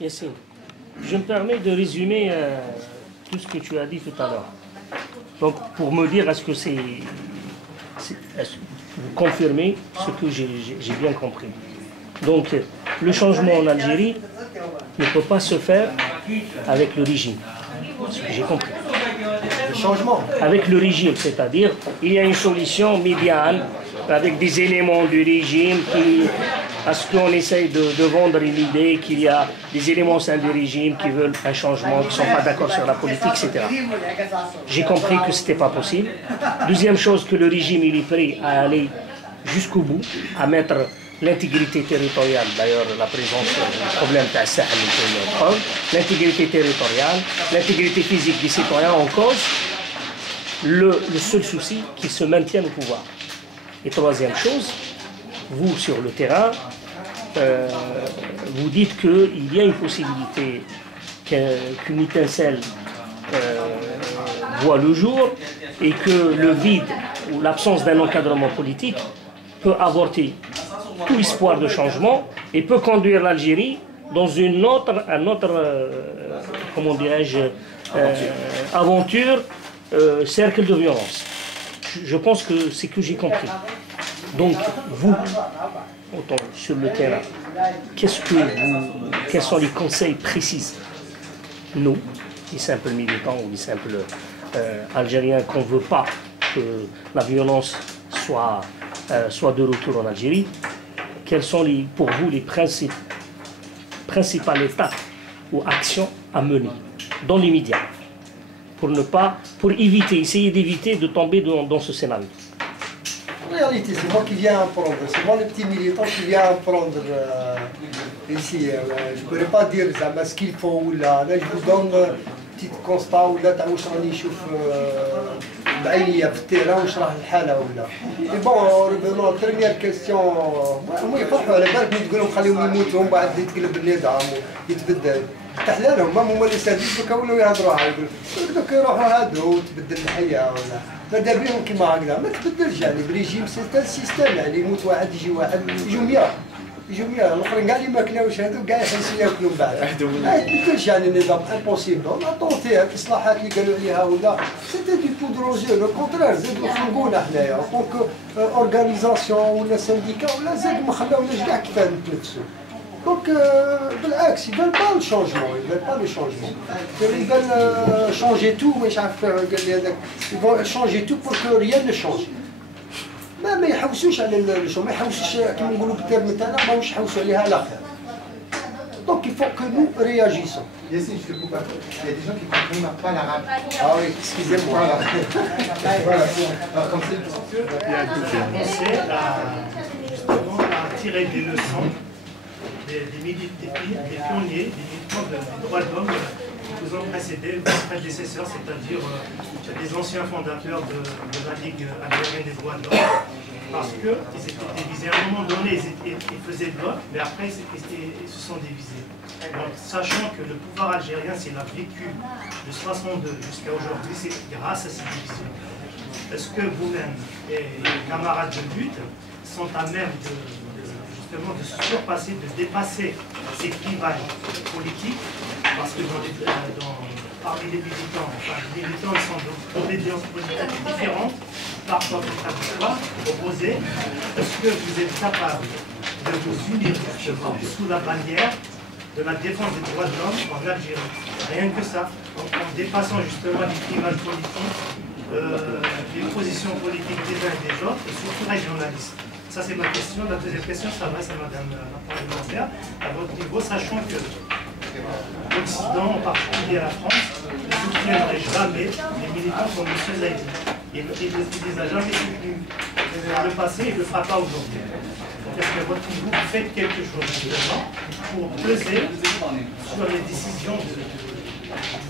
Yassine, je me permets de résumer tout ce que tu as dit tout à l'heure. Donc, pour me dire, est-ce que vous confirmez ce que j'ai bien compris. Donc, le changement en Algérie ne peut pas se faire avec le régime. Ce que j'ai compris. Le changement avec le régime, c'est-à-dire il y a une solution médiane avec des éléments du régime parce qu'on essaye de vendre l'idée qu'il y a des éléments au sein du régime qui veulent un changement, qui ne sont pas d'accord sur la politique, etc. J'ai compris que ce n'était pas possible. Deuxième chose, que le régime il est prêt à aller jusqu'au bout, à mettre l'intégrité territoriale, d'ailleurs la présence du problème de Sahel, l'intégrité territoriale, l'intégrité physique des citoyens en cause, le seul souci, qu'ils se maintiennent au pouvoir. Et troisième chose, vous sur le terrain, vous dites qu'il y a une possibilité qu'une étincelle voit le jour et que le vide ou l'absence d'un encadrement politique peut avorter tout espoir de changement et peut conduire l'Algérie dans un autre comment dirais-je, aventure, cercle de violence. Je pense que c'est que j'ai compris. Donc, vous, autant sur le terrain, quels sont les conseils précis, nous, les simples militants ou les simples Algériens, qu'on ne veut pas que la violence soit de retour en Algérie, quelles sont pour vous les principales étapes ou actions à mener dans l'immédiat pour essayer d'éviter de tomber dans ce scénario? En réalité, c'est moi qui viens apprendre, c'est moi le petit militant qui vient apprendre ici. Je ne pourrais pas dire ce qu'il faut ou là. Là, je vous donne un petit constat ou là, واش راني نشوف بعينيا في التيران واش راه الحاله ولا. Et bon, revenons à la première question. هما يفرحوا على بالك ملي تقول لهم خليهم يموتوا ومن بعد يتقلب النظام ويتبدل. تحلالهم هما اللي كانوا يهضروا يقولوا دوك يروحوا هادو وتبدل الحياه ولا. ماذا بهم كيما هكذا ما تبدلش يعني بريجيم سي سيستم يعني يموت واحد يجي واحد يجوا 100 الاخرين كاع اللي ما كلاوش هادو كاع يحسوا ياكلوا من بعد ما تبدلش يعني النظام امبوسيبل اون طونتي الاصلاحات اللي قالوا عليها ولا سيتي دي بودروجي لو كونترير زادوا خنقونا حنايا دونك اورغانيزاسيون ولا سانديكا ولا زاد ما خلاوناش كاع كيف نتنفسوا. Donc, بالعكس, ils ne veulent pas le changement, ils ne veulent pas le changement. Ils veulent changer tout, ils vont changer tout pour que rien ne change. ما يحوسوش على الشغل، ما يحوسوش كيما نقولوا بالترم تاعنا ماهوش يحوسوا عليها على خير. Donc il faut que nous réagissons. Yassine, je te coupe un peu. Il y a des gens qui ne comprennent pas l'arabe. Ah oui, excusez-moi. Voilà. Alors comme c'est il a commencé justement à tirer des leçons des pionniers, des militants des droits de l'homme qui vous ont précédé, vos prédécesseurs, c'est-à-dire des anciens fondateurs de la Ligue algérienne des droits de l'homme, parce qu'ils étaient divisés. À un moment donné, ils faisaient bloc, mais après, ils se sont divisés. Donc, sachant que le pouvoir algérien, s'il a vécu de 62 jusqu'à aujourd'hui, c'est grâce à ces divisions. Est-ce que vous-même et les camarades de lutte sont à même de se surpasser, de dépasser ces clivages politiques, parce que parmi les militants, ils sont d'obédience politique différentes, parfois contradictoires, opposées. Est-ce que vous êtes capable de vous unir justement sous la bannière de la défense des droits de l'homme en Algérie? Rien que ça, en dépassant justement les clivages politiques, les positions politiques des uns et des autres, et surtout régionalistes. Ça c'est ma question. La deuxième question s'adresse à Madame la parlementaire. À votre niveau, sachant que l'Occident, en particulier la France, ne soutiendrait jamais les militants comme M. Zaidi. Il ne les a jamais soutenus dans le passé et ne le fera pas aujourd'hui. Donc est-ce que votre niveau, vous faites quelque chose justement pour peser sur les décisions du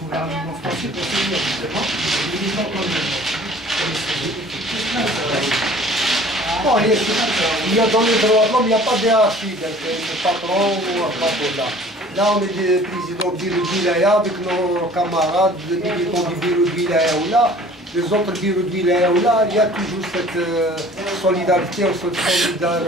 gouvernement français pour soutenir justement les militants comme M. Bon, il y a dans les droits de l'homme, il n'y a pas de hiérarchie, le patron ou un patron là. Là, on est des présidents du bureau de Wilaya avec nos camarades, des militants du bureau de Wilaya ou là. les autres bureaux de Vilaïa ou là, il y a toujours cette solidarité, on se solidaire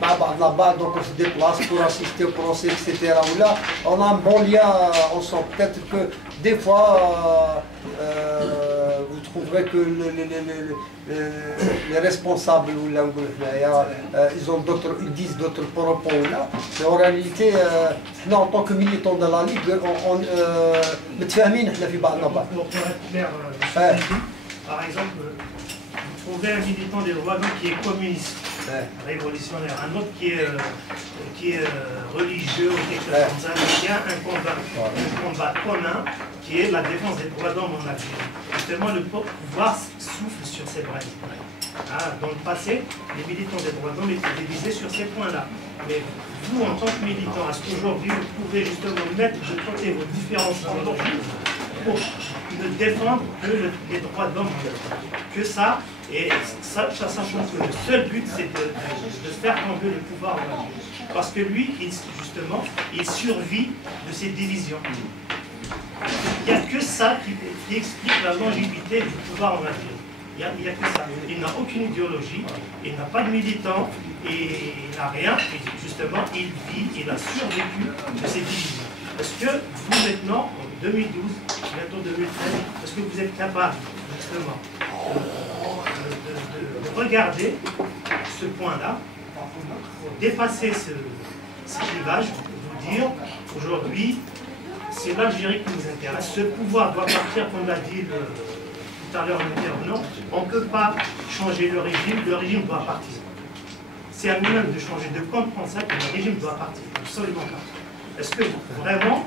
là-bas, donc on se déplace pour assister au procès, etc. Ou là, on a un bon lien ensemble. Peut-être que des fois, vous trouverez que les responsables ou là, ils disent d'autres propos là, mais en réalité, nous, en tant que militants de la Ligue, on متفاهمين احنا في بعضنا بعض. Pour être clair, par exemple, vous trouvez un militant des droits donc, qui est communiste, révolutionnaire, un autre qui est religieux ou quelque chose comme ça, il y a un combat commun qui est la défense des droits d'homme en Algérie. Justement, le pouvoir souffle sur ces braises. Dans le passé, les militants des droits d'homme étaient divisés sur ces points-là. Mais vous, en tant que militant, est-ce qu'aujourd'hui, vous pouvez justement mettre de côté vos différences d'origine pour ne défendre que les droits d'homme, que ça, et ça, sachant que le seul but, c'est de faire tomber le pouvoir en Algérie. Parce que lui, justement, il survit de ces divisions. Il n'y a que ça qui explique la longévité du pouvoir en Algérie. Il n'y a que ça. Il n'a aucune idéologie, il n'a pas de militant, et il n'a rien. Et justement, il vit, il a survécu de ces divisions. Est-ce que vous, maintenant, en 2012, bientôt 2013, est-ce que vous êtes capable, justement, de regarder ce point-là, pour dépasser ce clivage, vous dire, aujourd'hui, c'est l'Algérie qui nous intéresse. Ce pouvoir doit partir, comme l'a dit tout à l'heure l'intervenant. On ne peut pas changer le régime doit partir. C'est à nous-mêmes de changer, de comprendre ça, que le régime doit partir, absolument pas. Est-ce que vraiment,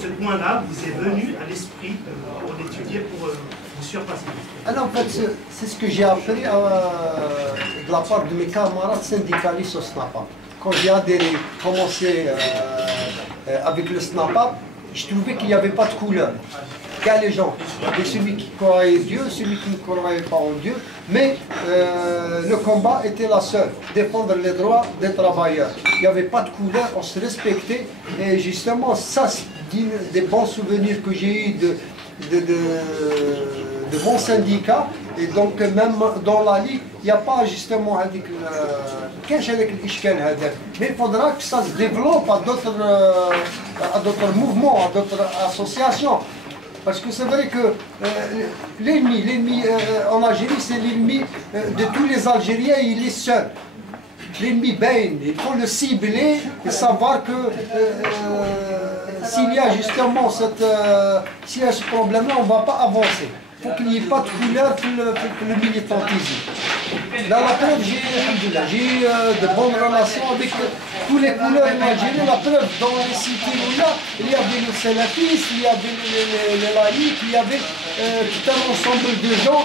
ce point-là vous est venu à l'esprit pour l'étudier, pour vous surpasser? Alors, en fait, c'est ce que j'ai appris de la part de mes camarades syndicalistes au SNAPAP. Quand j'ai adhéré, commencé avec le SNAPAP, je trouvais qu'il n'y avait pas de couleur. Qu'à les gens, et celui qui croyait Dieu, celui qui ne croyait pas en Dieu, mais le combat était la seule, défendre les droits des travailleurs. Il n'y avait pas de couleur, on se respectait, et justement, ça, c'est des bons souvenirs que j'ai eu de mon syndicat, et donc même dans la Ligue, il n'y a pas justement mais il faudra que ça se développe à d'autres mouvements, à d'autres associations. Parce que c'est vrai que l'ennemi en Algérie, c'est l'ennemi de tous les Algériens, il est seul. L'ennemi baigne, il faut le cibler et savoir que s'il y a justement s'il y a ce problème-là, on ne va pas avancer. Il faut qu'il n'y ait pas de couleur que le militantisme. Dans la preuve, j'ai eu de bonnes relations avec tous les couleurs en Algérie. La preuve, dans les cités où là, il y avait les salafistes, il y avait les laïcs, il y avait tout un ensemble de gens.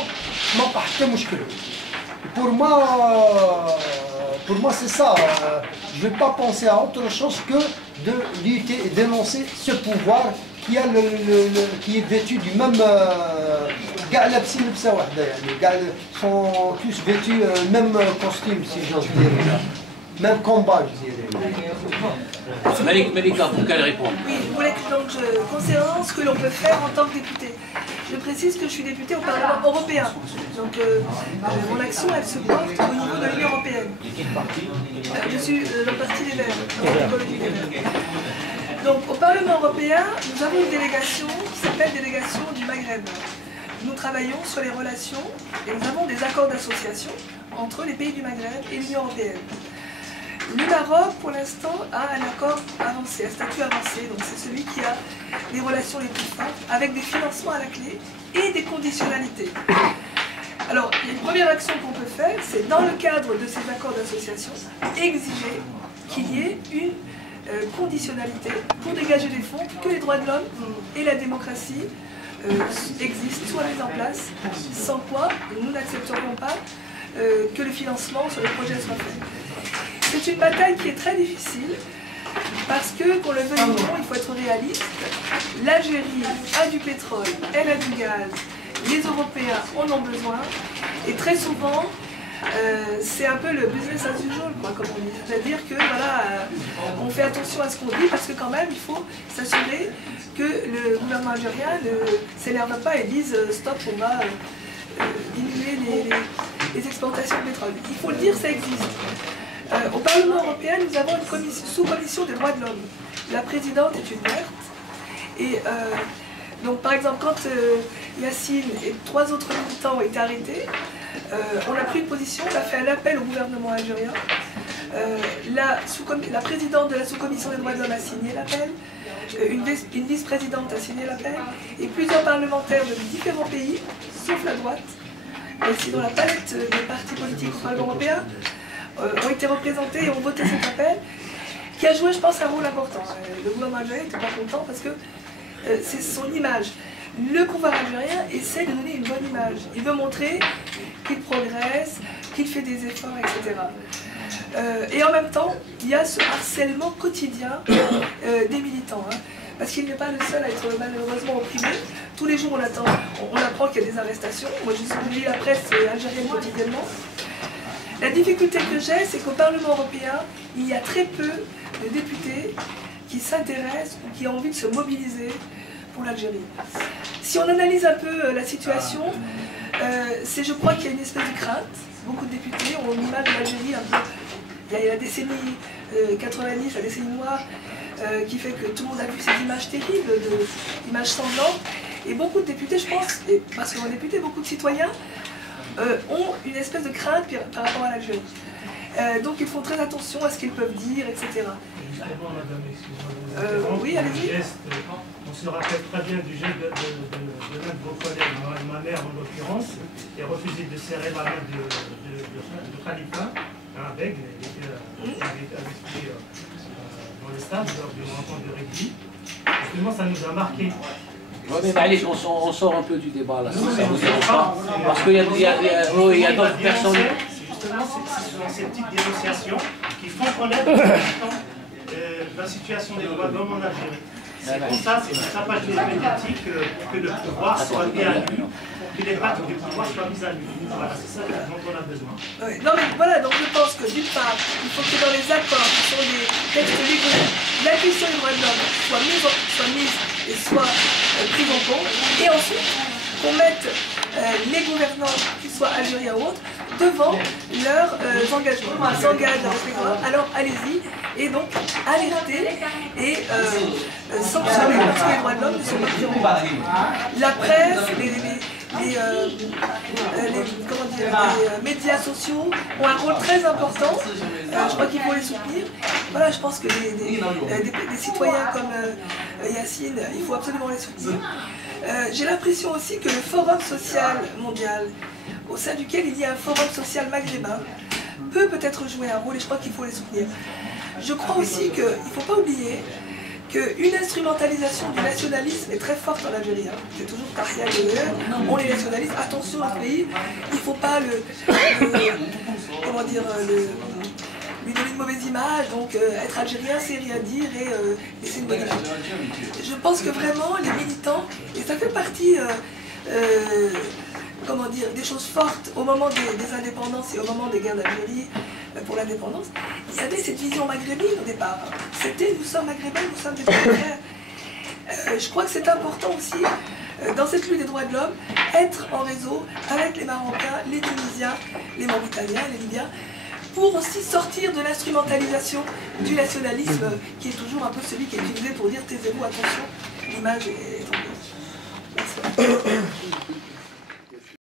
Pour moi, c'est ça. Je ne vais pas penser à autre chose que de lutter et dénoncer ce pouvoir qui est vêtu du même... Ils sont tous vêtus même costume, si j'ose dire. Même combat, je dirais. Malika, pour qu'elle réponde. Oui, je voulais que, donc, concernant ce que l'on peut faire en tant que député. Je précise que je suis députée au Parlement européen. Donc mon action, elle se porte au niveau de l'Union européenne. Je suis dans le parti des Verts, l'écologie des Verts. Donc au Parlement européen, nous avons une délégation qui s'appelle délégation du Maghreb. Nous travaillons sur les relations et nous avons des accords d'association entre les pays du Maghreb et l'Union européenne. Le Maroc, pour l'instant, a un accord avancé, un statut avancé, donc c'est celui qui a les relations les plus fortes, avec des financements à la clé et des conditionnalités. Alors, une première action qu'on peut faire, c'est dans le cadre de ces accords d'association, exiger qu'il y ait une conditionnalité pour dégager des fonds, pour que les droits de l'homme et la démocratie existent, soient mis en place, sans quoi nous n'accepterons pas que le financement sur les projets soit fait. C'est une bataille qui est très difficile parce que, qu'on le veuille ou non, il faut être réaliste. L'Algérie a du pétrole, elle a du gaz, les Européens en ont besoin et très souvent, c'est un peu le business as usual, quoi, comme on dit. C'est-à-dire que voilà, on fait attention à ce qu'on dit parce que quand même, il faut s'assurer que le gouvernement algérien ne s'énerve pas et dise stop, on va limiter les exportations de pétrole. Il faut le dire, ça existe. Au Parlement européen, nous avons une sous-commission des droits de l'homme. La présidente est une verte. Et donc, par exemple, quand Yassine et 3 autres militants ont été arrêtés, on a pris une position, on a fait un appel au gouvernement algérien. La présidente de la sous-commission des droits de l'homme a signé l'appel, une vice-présidente a signé l'appel, et plusieurs parlementaires de différents pays, sauf la droite, aussi dans la palette des partis politiques au Parlement européen, ont été représentés et ont voté cet appel, qui a joué, je pense, un rôle important. Le gouvernement algérien n'était pas content parce que c'est son image. Le pouvoir algérien essaie de donner une bonne image. Il veut montrer qu'il progresse, qu'il fait des efforts, etc. Et en même temps, il y a ce harcèlement quotidien des militants. Parce qu'il n'est pas le seul à être malheureusement opprimé. Tous les jours, on apprend qu'il y a des arrestations. Moi, je lis la presse algérienne quotidiennement. La difficulté que j'ai, c'est qu'au Parlement européen, il y a très peu de députés qui s'intéressent ou qui ont envie de se mobiliser pour l'Algérie. Si on analyse un peu la situation, je crois qu'il y a une espèce de crainte. Beaucoup de députés ont une image de l'Algérie un peu... Il y a la décennie 90, la décennie noire, qui fait que tout le monde a vu ces images terribles, images sanglantes. Et beaucoup de députés, je pense, et pas seulement députés, beaucoup de citoyens, ont une espèce de crainte par rapport à l'Algérie. Donc ils font très attention à ce qu'ils peuvent dire, etc. Justement, madame, excusez-moi. Oui, allez-y. On se rappelle très bien du geste de l'un de vos collègues, ma mère en l'occurrence, qui a refusé de serrer la main de Khalifa, avec lui dans le stade lors d'une rencontre de rugby. Justement, ça nous a marqué. Oui, mais allez, on sort un peu du débat là, si ça vous dérange pas. Parce qu'il y a d'autres personnes. Justement, ce sont ces petites dénonciations qui font connaître la situation des droits de l'homme en Algérie. C'est pour ça, c'est pour sa page médiatique que le pouvoir soit mis à nu, que les pattes du pouvoir soient mises à nu. Voilà, c'est ça dont on a besoin. Oui, non mais voilà, donc je pense que d'une part, il faut que dans les accords qui sont des textes légaux, la question des droits de l'homme soit mise et soit prise en compte, et ensuite qu'on mette les gouvernants, qu'ils soient algériens ou autres, devant leurs engagements. Ils s'engagent à respecter les droits, alors allez-y, et donc alerter et sanctionner parce que les droits de l'homme ne sont pas pris en compte. La presse, les médias sociaux ont un rôle très important. Je crois qu'il faut les soutenir. Voilà, je pense que des citoyens comme Yassine, il faut absolument les soutenir. J'ai l'impression aussi que le Forum social mondial, au sein duquel il y a un forum social maghrébin, peut-être jouer un rôle et je crois qu'il faut les soutenir. Je crois aussi qu'il ne faut pas oublier qu'une instrumentalisation du nationalisme est très forte en Algérie. C'est toujours Tahia on est nationaliste, attention notre pays, il ne faut pas lui donner une mauvaise image, donc être algérien c'est rien dire et c'est une bonne image. Je pense que vraiment les militants, et ça fait partie des choses fortes au moment des indépendances et au moment des guerres d'Algérie pour l'indépendance, il y avait cette vision maghrébine au départ. C'était nous sommes maghrébins, nous sommes des frères. Je crois que c'est important aussi, dans cette lutte des droits de l'homme, être en réseau avec les Marocains, les Tunisiens, les Mauritaniens, les Libyens, pour aussi sortir de l'instrumentalisation du nationalisme qui est toujours un peu celui qui est utilisé pour dire taisez-vous, attention, l'image est trompeuse. Merci.